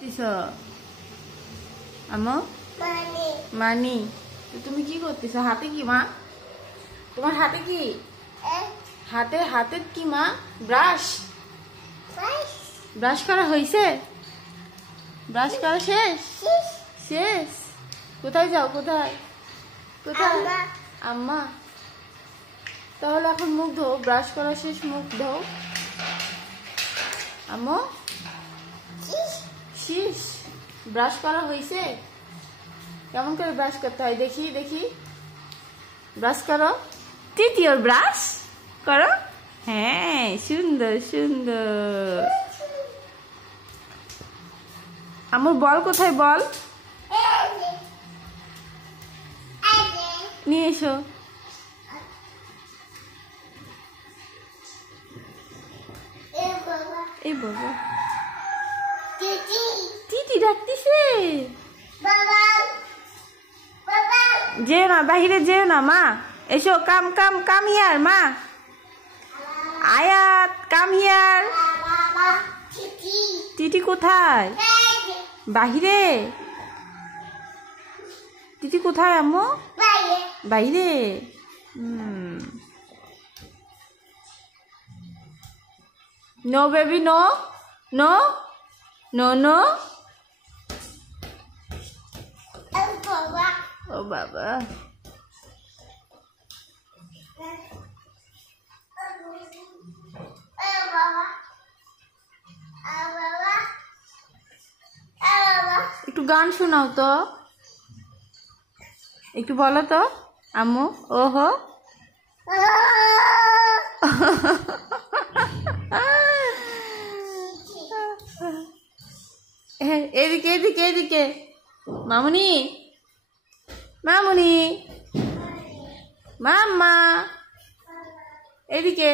করতেছ আম্মু? মানি। তুমি কি করতেছ? হাতে কি মা? তোমার হাতে কি? হাতে কি মা? ব্রাশ। ব্রাশ করা হয়েছে? ব্রাশ করা শেষ? শেষ। কোথায় যাও? কোথায় আম্মা? তাহলে এখন মুখ ধো। ব্রাশ করা শেষ, মুখ ধো আম্মু। শেষ। ব্রাশ করা হয়েছে? কেমন করে ব্রাশ করতে হয় দেখি দেখি। ব্রাশ করো। তৃতীয় ব্রাশ করো। হ্যাঁ, সুন্দর সুন্দর। আমার বল কোথায়? বল নিয়ে এসো। এই বাবা, টিটি ডাকতেছে। যেও না, বাহিরে যেও না মা। এসো, কাম কাম কাম হিয়ার মা। আয়াত, কাম হিয়ার। টিটি কোথায়? বাহিরে। টিটি কোথায় আম্মু? বাইরে। No baby, no no no no. ও বাবা, একটু গান শোনাও তো, একটু বলো তো আম্মু। ওহো, এদিকে এদিকে এদিকে। মামুনি, মামুনি, মাম্মা, এদিকে।